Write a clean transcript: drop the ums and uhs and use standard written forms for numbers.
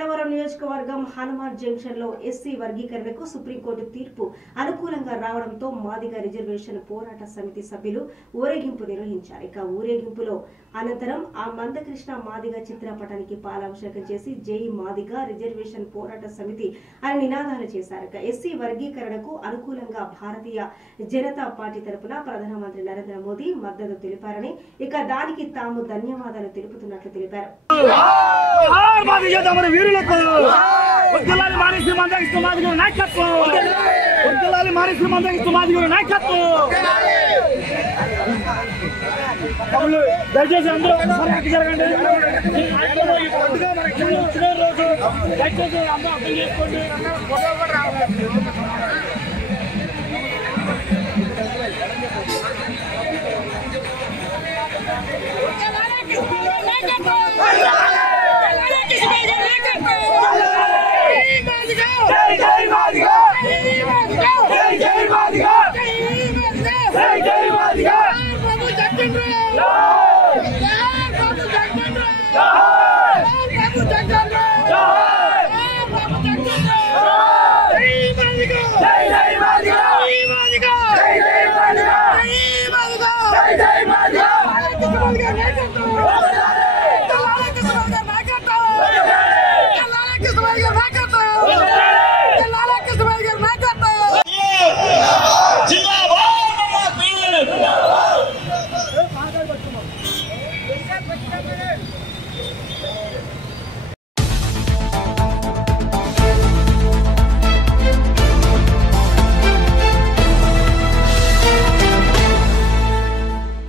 గన్నవరం నియోజకవర్గం హనుమాన్ జంక్షన్ లో ఎస్సీ వర్గీకరణకు సుప్రీంకోర్టు తీర్పు అనుకూలంగా రావడంతో మాదిగ రిజర్వేషన్ పోరాట సమితి సభ్యులు ఊరేగింపు నిర్వహించారు. ఇక ఊరేగింపులో అనంతరం ఆ మందకృష్ణ మాదిగ చిత్రపటానికి పాలాభిషేకం చేసి జై మాదిగ రిజర్వేషన్ పోరాట సమితి అని నినాదాలు చేశారు. ఇక ఎస్సీ వర్గీకరణకు అనుకూలంగా భారతీయ జనతా పార్టీ తరపున ప్రధానమంత్రి నరేంద్ర మోదీ మద్దతు తెలిపారని, ఇక దానికి తాము ధన్యవాదాలు తెలుపుతున్నట్లు తెలిపారు. దయచేసి అందరూ దయచేసి అందరూ అర్థం చేసుకోండి.